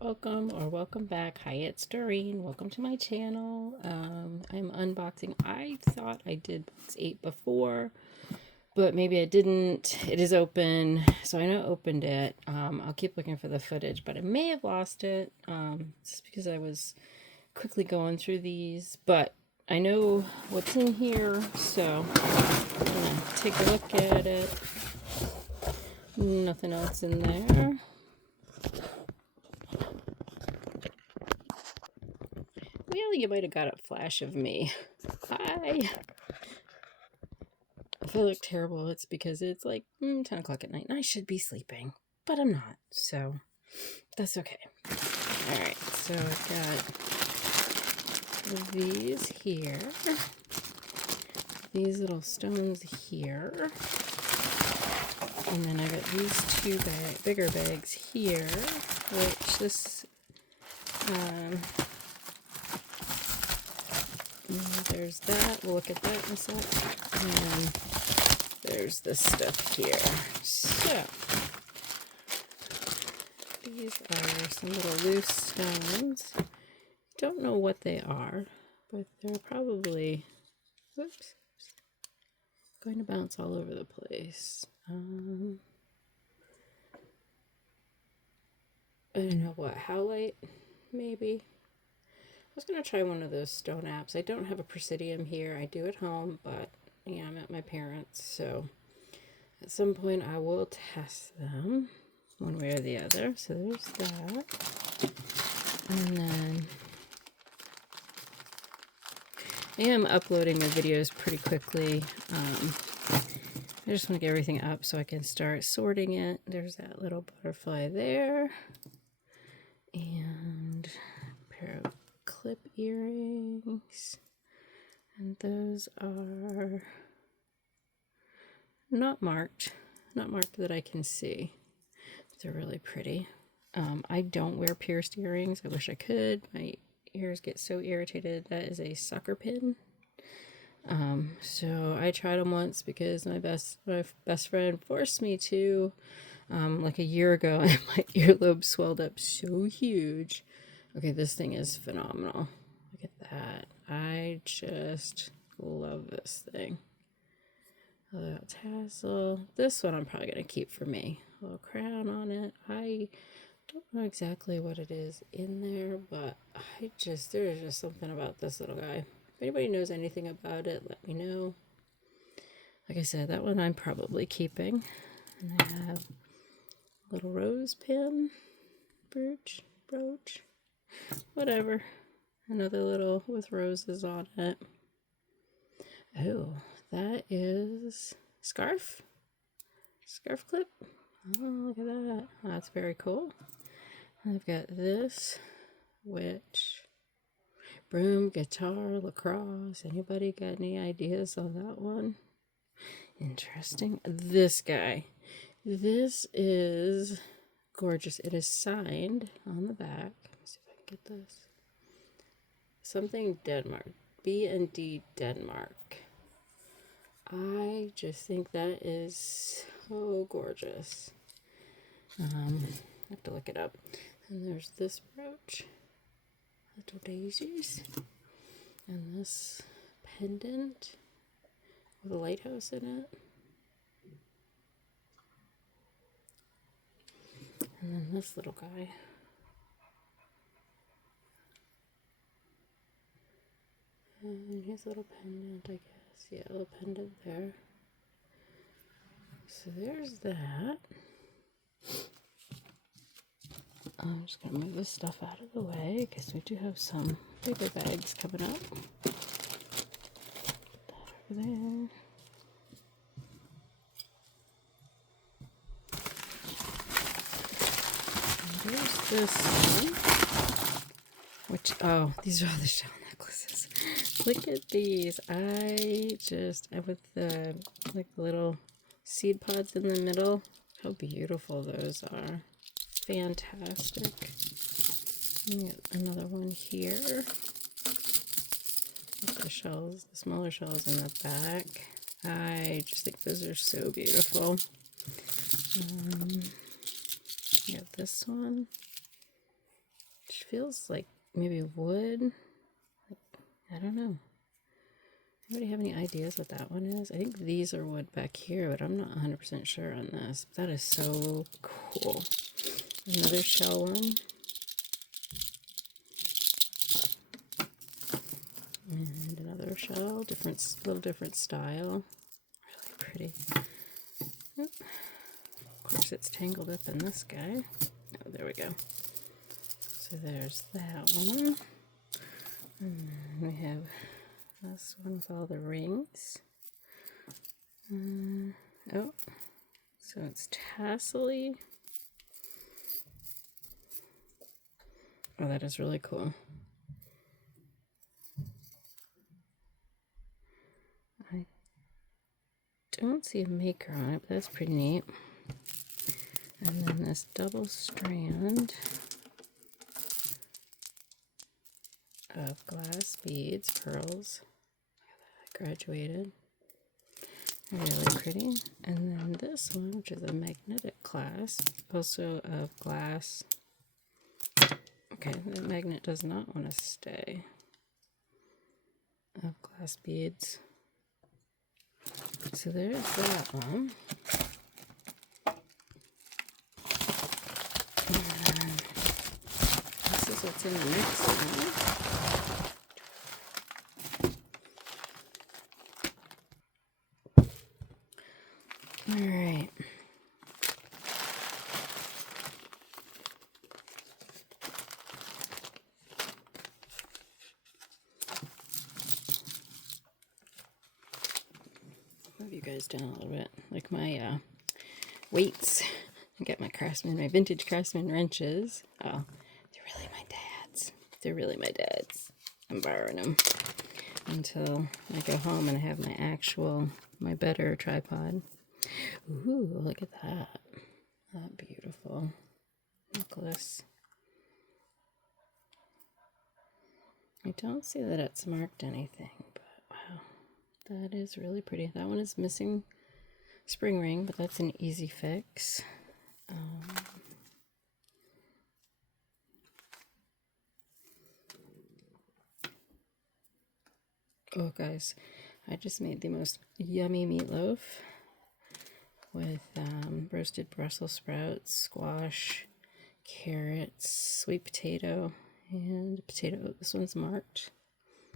Welcome or welcome back. Hi, it's Doreen. Welcome to my channel. I'm unboxing. I thought I did box 8 before, but maybe I didn't. It is open, so I know I opened it. I'll keep looking for the footage, but I may have lost it just because I was quickly going through these, but I know what's in here, so I'm gonna take a look at it. Nothing else in there. Well, you might have got a flash of me. Hi. If I look terrible, it's because it's like 10 o'clock at night and I should be sleeping, but I'm not, so that's okay. Alright, so I've got these here, these little stones here, and then I got these two bigger bags here, which this, there's that. We'll look at that in a sec. And there's this stuff here. So, these are some little loose stones. Don't know what they are, but they're probably, whoops, going to bounce all over the place. I don't know what, howlite, maybe? I was going to try one of those stone apps. I don't have a Presidium here. I do at home, but yeah, I'm at my parents', so at some point I will test them one way or the other. So there's that. And then I am uploading my videos pretty quickly. I just want to get everything up so I can start sorting it. There's that little butterfly there. And a pair of clip earrings. And those are not marked that I can see. They're really pretty. I don't wear pierced earrings. I wish I could. My ears get so irritated. That is a sucker pin. So I tried them once because my best friend forced me to, like a year ago, and my earlobe swelled up so huge. Okay, this thing is phenomenal. Look at that. I just love this thing. A little tassel. This one I'm probably going to keep for me. A little crown on it. I don't know exactly what it is in there, but there's just something about this little guy. If anybody knows anything about it, let me know. Like I said, that one I'm probably keeping. And I have a little rose pin, brooch, whatever. Another little with roses on it. Oh, that is scarf clip. Oh, look at that. That's very cool. And I've got this, which broom, guitar, lacrosse. Anybody got any ideas on that one? Interesting. This guy. This is gorgeous. It is signed on the back. Let me see if I can get this. Something Denmark. B&D Denmark. I just think that is so gorgeous. I have to look it up. And there's this brooch, little daisies, and this pendant with a lighthouse in it. And then this little guy. And his little pendant, I guess. Yeah, a little pendant there. So there's that. I'm just going to move this stuff out of the way because we do have some bigger bags coming up. Put that over there. And there's this one. Which, oh, these are all the shell necklaces. Look at these. With the like little seed pods in the middle. How beautiful those are. Fantastic. Another one here. With the shells, the smaller shells in the back. I just think those are so beautiful. Got this one. feels like maybe wood. I don't know. Anybody have any ideas what that one is? I think these are wood back here, but I'm not 100% sure on this. That is so cool. Another shell one. And another shell, little different style. Really pretty. Oop. Of course, it's tangled up in this guy. Oh, there we go. So there's that one. And we have this one with all the rings. Oh, so it's tassel-y. Oh, that is really cool. I don't see a maker on it, but that's pretty neat. And then this double strand of glass beads, pearls. Graduated. Really pretty. And then this one, which is a magnetic clasp, also of glass. Okay, the magnet does not want to stay. Of glass beads. So there's that one. And this is what's in the next one. All right. Move you guys down a little bit. Like my weights. I got my vintage Craftsman wrenches. Oh, they're really my dad's. They're really my dad's. I'm borrowing them until I go home and I have my better tripod. Ooh, look at that. That beautiful necklace. I don't see that it's marked anything, but wow, that is really pretty. That one is missing spring ring, but that's an easy fix. Oh, guys, I just made the most yummy meatloaf with roasted Brussels sprouts, squash, carrots, sweet potato, and potato. This one's marked.